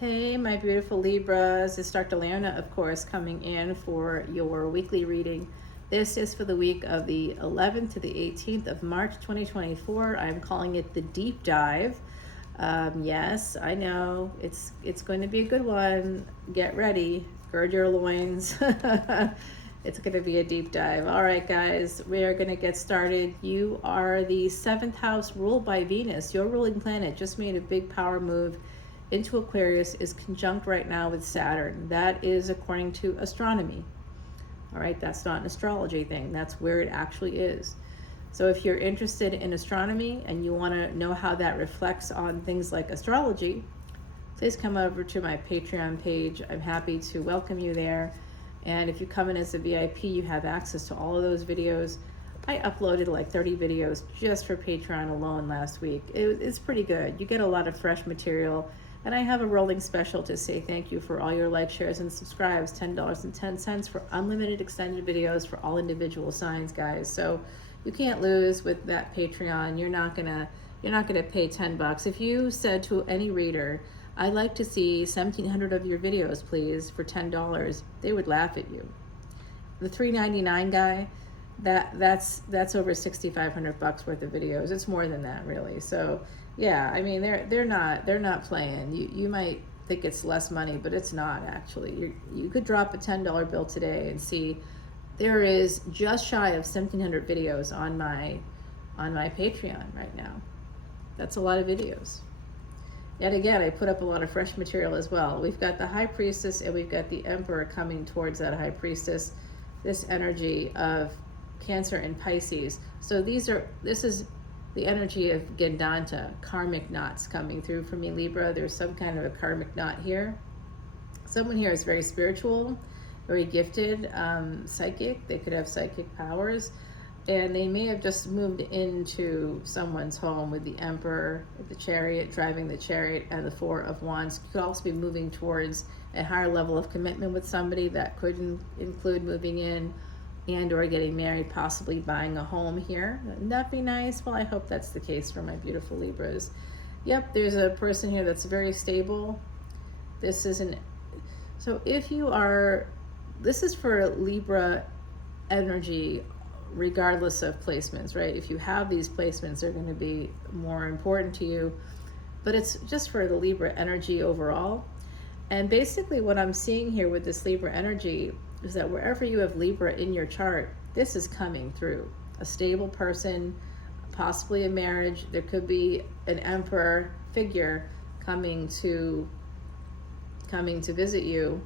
Hey, my beautiful Libras. It's Dr. Leona, of course, coming in for your weekly reading. This is for the week of the 11th to the 18th of March 2024. I'm calling it the deep dive. Yes, I know it's going to be a good one. Get ready, gird your loins. It's going to be a deep dive. All right, guys, we are going to get started. You are the seventh house ruled by Venus. Your ruling planet just made a big power move into Aquarius, is conjunct right now with Saturn. That is according to astronomy. All right, that's not an astrology thing. That's where it actually is. So if you're interested in astronomy and you want to know how that reflects on things like astrology, please come over to my Patreon page. I'm happy to welcome you there. And if you come in as a VIP, you have access to all of those videos. I uploaded like 30 videos just for Patreon alone last week. It's pretty good. You get a lot of fresh material. And I have a rolling special to say thank you for all your likes, shares, and subscribes. $10.10 for unlimited extended videos for all individual signs, guys. So you can't lose with that Patreon. You're not gonna pay $10. If you said to any reader, I'd like to see 1,700 of your videos, please, for $10, they would laugh at you. The $3.99 guy, that's over $6,500 worth of videos. It's more than that, really. So yeah, I mean, they're not playing. You might think it's less money, but it's not actually. You could drop a $10 bill today and see there is just shy of 1,700 videos on my Patreon right now. That's a lot of videos. Yet again, I put up a lot of fresh material as well. We've got the High Priestess and we've got the Emperor coming towards that High Priestess. This energy of Cancer and Pisces. So this is the energy of Gendanta, karmic knots coming through for me, Libra. There's some kind of a karmic knot here. Someone here is very spiritual, very gifted, psychic. They could have psychic powers. And they may have just moved into someone's home with the Emperor, with the Chariot, driving the Chariot, and the Four of Wands. You could also be moving towards a higher level of commitment with somebody. That could include moving in and or getting married, possibly buying a home here. Wouldn't that be nice? Well, I hope that's the case for my beautiful Libras. Yep, there's a person here that's very stable. This isn't, so if you are, this is for Libra energy, regardless of placements, right? If you have these placements, they're going to be more important to you, but it's just for the Libra energy overall. And basically what I'm seeing here with this Libra energy is that wherever you have Libra in your chart, this is coming through. A stable person, possibly a marriage. There could be an Emperor figure coming to visit you.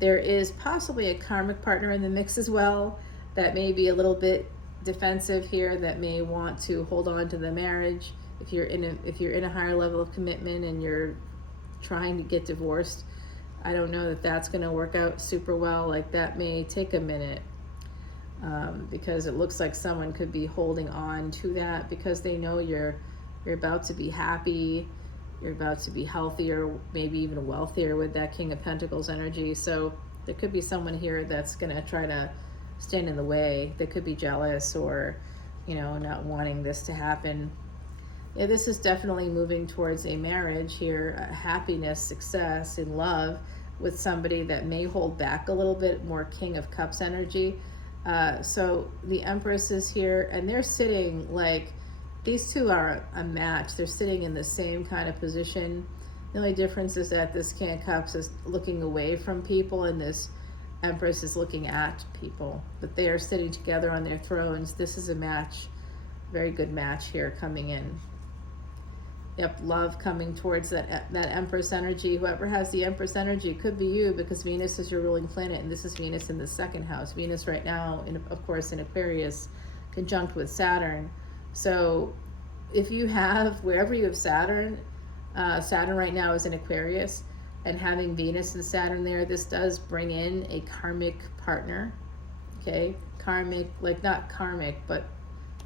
There is possibly a karmic partner in the mix as well that may be a little bit defensive here, that may want to hold on to the marriage. If you're in a higher level of commitment and you're trying to get divorced, I don't know that that's going to work out super well. Like, that may take a minute because it looks like someone could be holding on to that because they know you're about to be happy, you're about to be healthier, maybe even wealthier with that King of Pentacles energy. So there could be someone here that's going to try to stand in the way. They could be jealous or, not wanting this to happen. Yeah, this is definitely moving towards a marriage here, a happiness, success, in love with somebody that may hold back a little bit, more King of Cups energy. So the Empress is here, and they're sitting like, these two are a match. They're sitting in the same kind of position. The only difference is that this King of Cups is looking away from people, and this Empress is looking at people. But they are sitting together on their thrones. This is a match, very good match here coming in. Yep, love coming towards that Empress energy. Whoever has the Empress energy, it could be you, because Venus is your ruling planet, and this is Venus in the second house. Venus right now, of course, in Aquarius, conjunct with Saturn. So if you have, wherever you have Saturn, Saturn right now is in Aquarius, and having Venus and Saturn there, this does bring in a karmic partner, okay? Karmic, like not karmic, but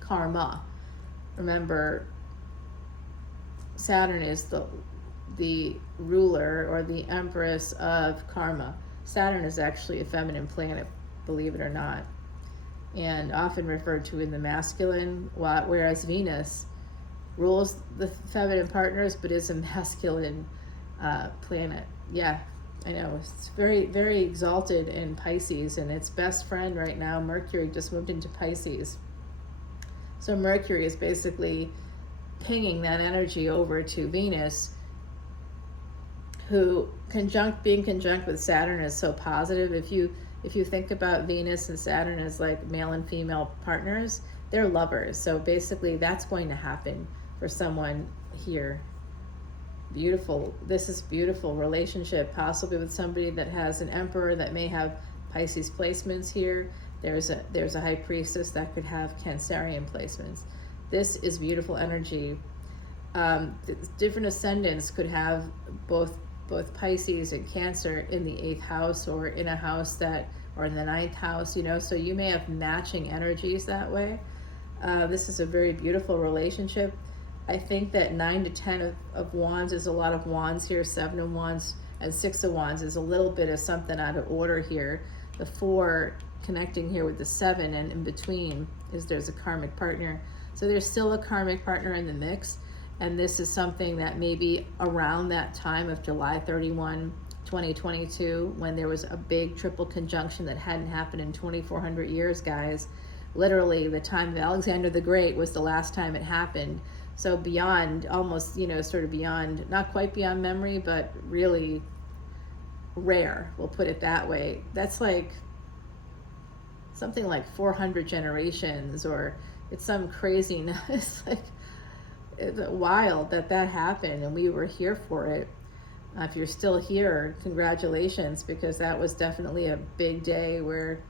karma. Remember, Saturn is the ruler or the empress of karma. Saturn is actually a feminine planet, believe it or not, and often referred to in the masculine, whereas Venus rules the feminine partners but is a masculine planet. Yeah, I know. It's very, very exalted in Pisces, and its best friend right now, Mercury, just moved into Pisces. So Mercury is basically pinging that energy over to Venus, who being conjunct with Saturn is so positive. If you think about Venus and Saturn as like male and female partners, they're lovers. So basically that's going to happen for someone here. Beautiful. This is beautiful relationship, possibly with somebody that has an emperor that may have Pisces placements here. There's a high priestess that could have Cancerian placements. This is beautiful energy. Different ascendants could have both Pisces and Cancer in the 8th house, or in a house that, or in the 9th house, so you may have matching energies that way. This is a very beautiful relationship. I think that 9 to 10 of wands is a lot of wands here. 7 of wands and 6 of wands is a little bit of something out of order here. The 4 connecting here with the 7, and in between there's a karmic partner. So there's still a karmic partner in the mix. And this is something that maybe around that time of July 31, 2022, when there was a big triple conjunction that hadn't happened in 2,400 years, guys. Literally, the time of Alexander the Great was the last time it happened. So beyond, almost, sort of beyond, not quite beyond memory, but really rare, we'll put it that way. That's like something like 400 generations, or it's some crazy, it's like, it's wild that happened, and we were here for it. If you're still here, congratulations, because that was definitely a big day. Where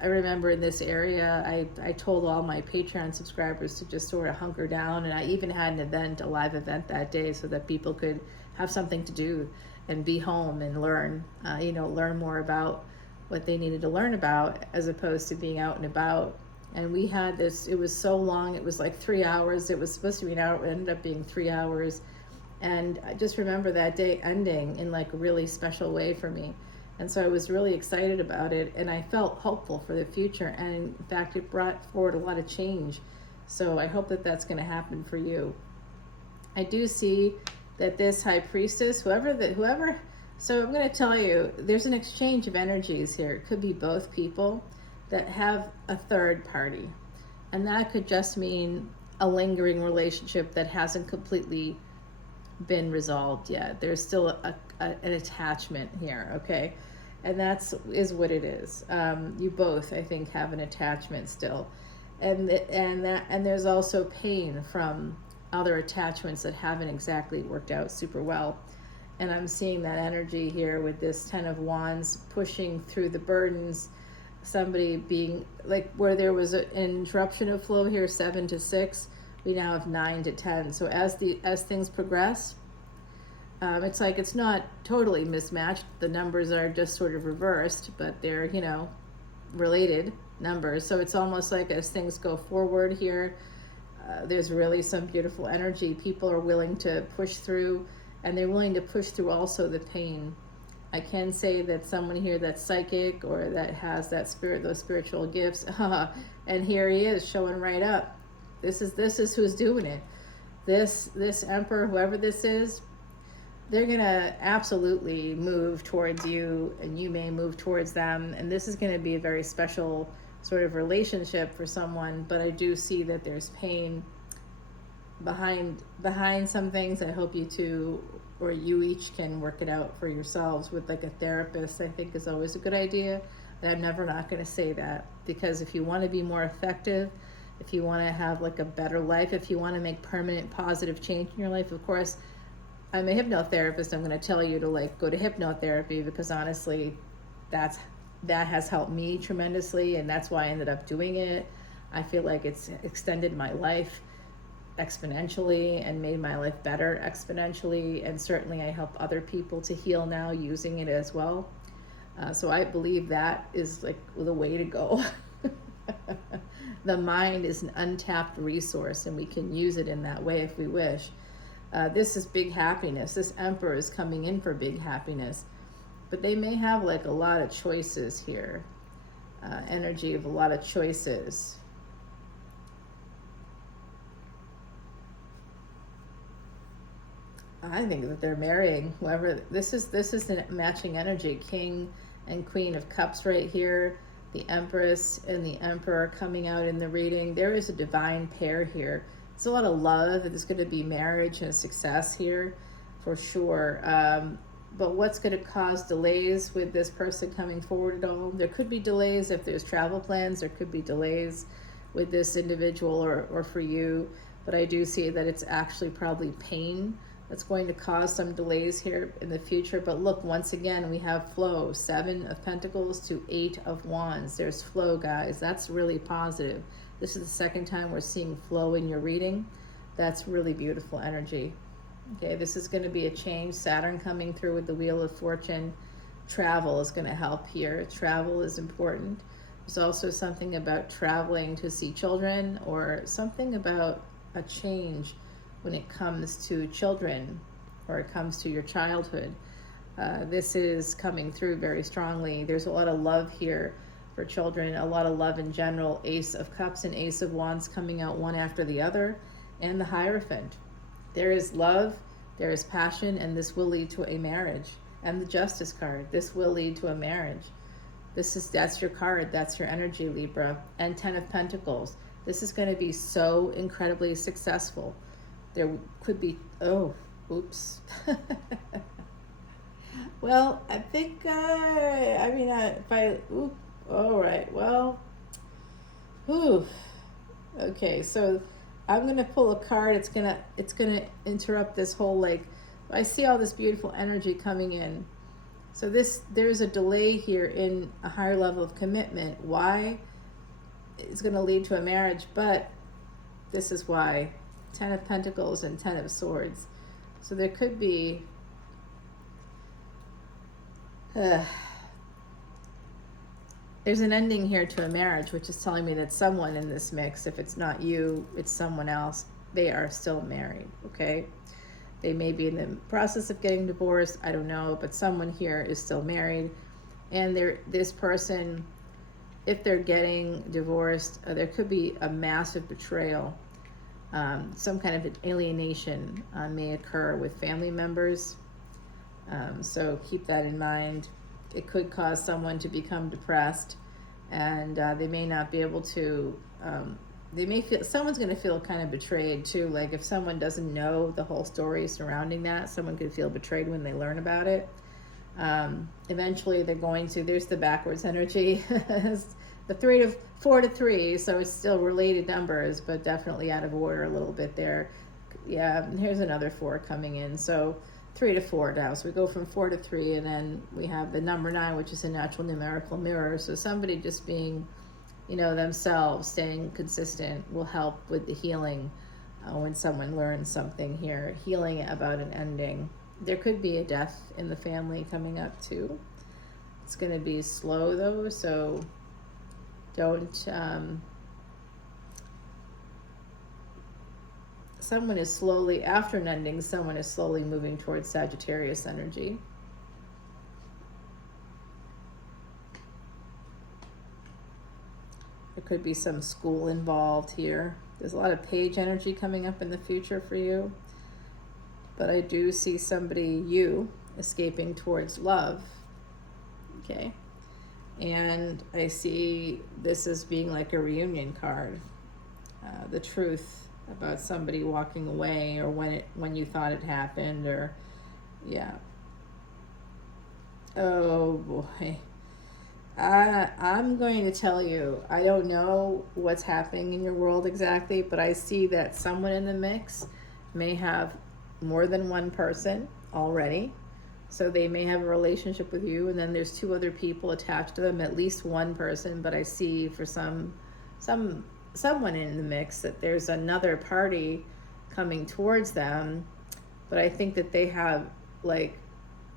I remember in this area, I told all my Patreon subscribers to just sort of hunker down, and I even had an event, a live event that day, so that people could have something to do and be home and learn, learn more about what they needed to learn about, as opposed to being out and about. And we had this, it was so long, it was like 3 hours. It was supposed to be an hour, it ended up being 3 hours. And I just remember that day ending in like a really special way for me. And so I was really excited about it, and I felt hopeful for the future. And in fact, it brought forward a lot of change. So I hope that that's going to happen for you. I do see that this high priestess, whoever, so I'm going to tell you, there's an exchange of energies here. It could be both people that have a third party. And that could just mean a lingering relationship that hasn't completely been resolved yet. There's still an attachment here, okay? And is what it is. You both, I think, have an attachment still. And there's also pain from other attachments that haven't exactly worked out super well. And I'm seeing that energy here with this 10 of wands pushing through the burdens. Somebody being like, where there was an interruption of flow here, 7 to 6, we now have 9 to 10. So as things progress, it's like it's not totally mismatched. The numbers are just sort of reversed, but they're related numbers. So it's almost like as things go forward here, there's really some beautiful energy. People are willing to push through, and they're willing to push through also the pain. I can say that someone here that's psychic, or that has those spiritual gifts, and here he is showing right up. This is who's doing it. This emperor, whoever this is, they're gonna absolutely move towards you, and you may move towards them. And this is gonna be a very special sort of relationship for someone. But I do see that there's pain behind some things. I hope you two, or you each, can work it out for yourselves with like a therapist. I think is always a good idea. But I'm never not going to say that, because if you want to be more effective, if you want to have like a better life, if you want to make permanent positive change in your life, of course, I'm a hypnotherapist. I'm going to tell you to like go to hypnotherapy, because honestly, that has helped me tremendously, and that's why I ended up doing it. I feel like it's extended my life exponentially and made my life better exponentially, and certainly I help other people to heal now using it as well. So I believe that is like the way to go. The mind is an untapped resource, and we can use it in that way if we wish. This is big happiness. This emperor is coming in for big happiness, but they may have like a lot of choices here, energy of a lot of choices. I think that they're marrying whoever. This is the matching energy. King and Queen of Cups right here. The Empress and the Emperor coming out in the reading. There is a divine pair here. It's a lot of love. There's going to be marriage and success here for sure. But what's going to cause delays with this person coming forward at all? There could be delays if there's travel plans. There could be delays with this individual or for you. But I do see that it's actually probably pain that's going to cause some delays here in the future. But look, once again, we have flow. 7 of Pentacles to 8 of Wands. There's flow, guys. That's really positive. This is the second time we're seeing flow in your reading. That's really beautiful energy. Okay, this is going to be a change. Saturn coming through with the Wheel of Fortune. Travel is going to help here. Travel is important. There's also something about traveling to see children, or something about a change when it comes to children, or it comes to your childhood. This is coming through very strongly. There's a lot of love here for children, a lot of love in general. Ace of Cups and Ace of Wands coming out one after the other, and the Hierophant. There is love, there is passion, and this will lead to a marriage. And the Justice card, this will lead to a marriage. That's your card, that's your energy, Libra. And 10 of Pentacles. This is going to be so incredibly successful. There could be, oh, oops. Well, I think, all right, well, okay, so I'm gonna pull a card. It's gonna interrupt this whole, like, I see all this beautiful energy coming in. So there's a delay here in a higher level of commitment. Why? It's gonna lead to a marriage, but this is why. 10 of Pentacles and 10 of Swords. So there could be there's an ending here to a marriage, which is telling me that someone in this mix, if it's not you, it's someone else, they are still married, okay? They may be in the process of getting divorced, I don't know, but someone here is still married. And this person, if they're getting divorced, there could be a massive betrayal. Some kind of an alienation may occur with family members. So keep that in mind. It could cause someone to become depressed, and they may not be able to, someone's going to feel kind of betrayed too. Like if someone doesn't know the whole story surrounding that, someone could feel betrayed when they learn about it. Eventually there's the backwards energy. The 4 to 3, so it's still related numbers, but definitely out of order a little bit there. Yeah, here's another 4 coming in. So 3 to 4 now. So we go from 4 to 3, and then we have the number 9, which is a natural numerical mirror. So somebody just being, themselves, staying consistent will help with the healing when someone learns something here. Healing about an ending. There could be a death in the family coming up too. It's going to be slow though, so don't, someone is slowly, after an ending, someone is slowly moving towards Sagittarius energy. There could be some school involved here. There's a lot of page energy coming up in the future for you. But I do see you escaping towards love. Okay. And I see this as being like a reunion card. The truth about somebody walking away, or when you thought it happened, or yeah. Oh boy. I'm going to tell you, I don't know what's happening in your world exactly, but I see that someone in the mix may have more than one person already. So they may have a relationship with you, and then there's 2 other people attached to them, at least one person. But I see for someone in the mix that there's another party coming towards them, but I think that they have like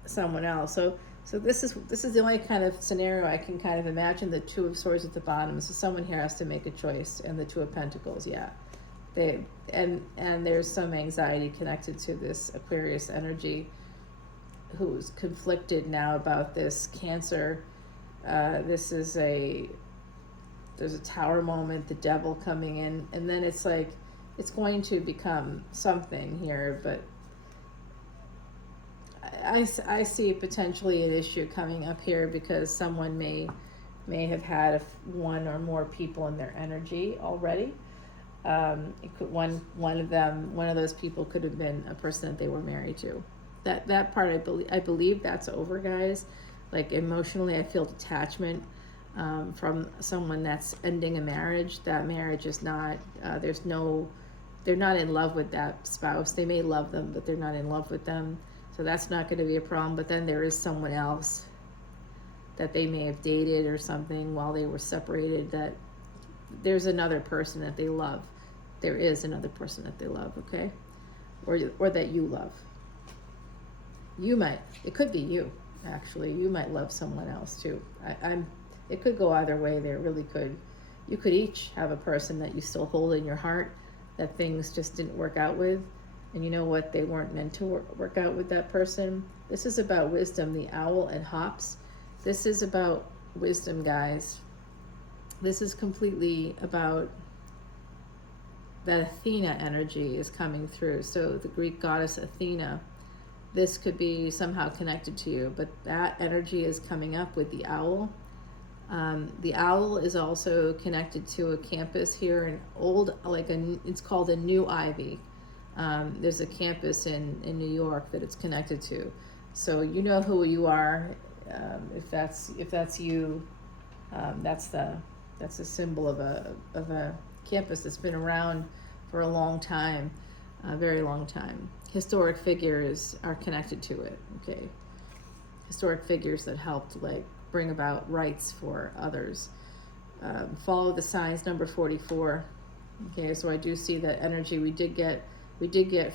someone else. So this is the only kind of scenario I can kind of imagine. The 2 of Swords at the bottom, so someone here has to make a choice, and the 2 of Pentacles, yeah. And there's some anxiety connected to this Aquarius energy, who's conflicted now about this Cancer. There's a Tower moment, the Devil coming in, and then it's like it's going to become something here, but I see potentially an issue coming up here because someone may have had one or more people in their energy already. It could one of those people could have been a person that they were married to. That part I believe that's over, guys. Like emotionally, I feel detachment from someone that's ending a marriage. That marriage is not. They're not in love with that spouse. They may love them, but they're not in love with them. So that's not going to be a problem. But then there is someone else that they may have dated or something while they were separated. That there's another person that they love. There is another person that they love, okay? Or that you love. It could be you, actually. You might love someone else too. It could go either way there, really could. You could each have a person that you still hold in your heart that things just didn't work out with. And you know what? They weren't meant to work out with that person. This is about wisdom, the owl and hops. This is about wisdom, guys. This is completely about that Athena energy is coming through. So the Greek goddess Athena, this could be somehow connected to you, but that energy is coming up with the owl. The owl is also connected to a campus here in it's called a New Ivy. There's a campus in New York that it's connected to. So you know who you are. If that's you, that's a symbol of a campus that's been around for a long time, a very long time. Historic figures are connected to it. Okay, historic figures that helped bring about rights for others. Follow the signs, number 44. Okay, so I do see that energy. We did get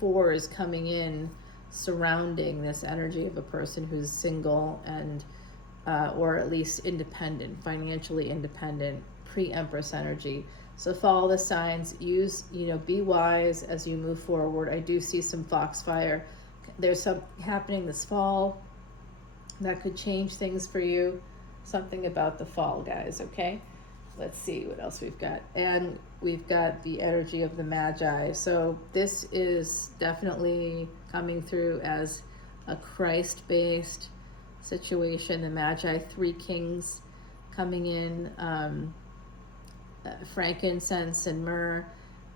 fours coming in, surrounding this energy of a person who's single and or at least independent, financially independent, pre-Empress energy. So follow the signs. Be wise as you move forward. I do see some foxfire. There's some happening this fall that could change things for you. Something about the fall, guys, okay? Let's see what else we've got. And we've got the energy of the Magi. So this is definitely coming through as a Christ-based situation. The Magi, 3 kings coming in. Frankincense and myrrh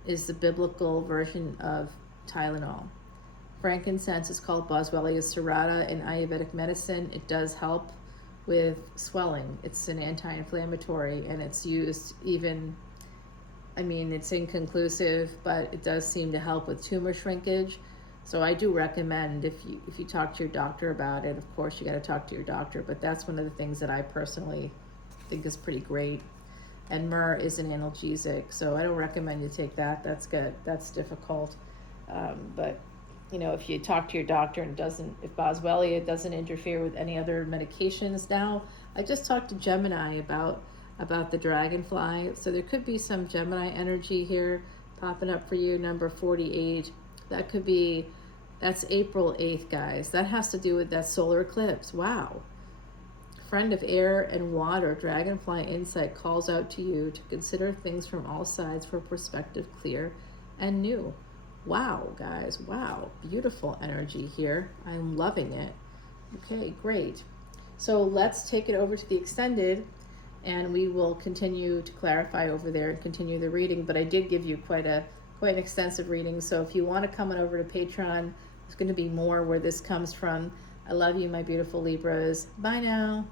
is the biblical version of Tylenol. Frankincense is called Boswellia serrata in Ayurvedic medicine. It does help with swelling. It's an anti-inflammatory, and it's used it's inconclusive, but it does seem to help with tumor shrinkage. So I do recommend if you talk to your doctor about it. Of course, you got to talk to your doctor, but that's one of the things that I personally think is pretty great. And myrrh is an analgesic, so I don't recommend you take that. That's good. That's difficult. But if you talk to your doctor and if Boswellia doesn't interfere with any other medications. Now, I just talked to Gemini about the dragonfly, so there could be some Gemini energy here popping up for you. Number 48. That's April 8th, guys. That has to do with that solar eclipse. Wow. Friend of air and water, dragonfly insight calls out to you to consider things from all sides for perspective clear and new. Wow, guys. Wow. Beautiful energy here. I'm loving it. Okay, great. So let's take it over to the extended, and we will continue to clarify over there and continue the reading. But I did give you quite an extensive reading. So if you want to come on over to Patreon, there's going to be more where this comes from. I love you, my beautiful Libras. Bye now.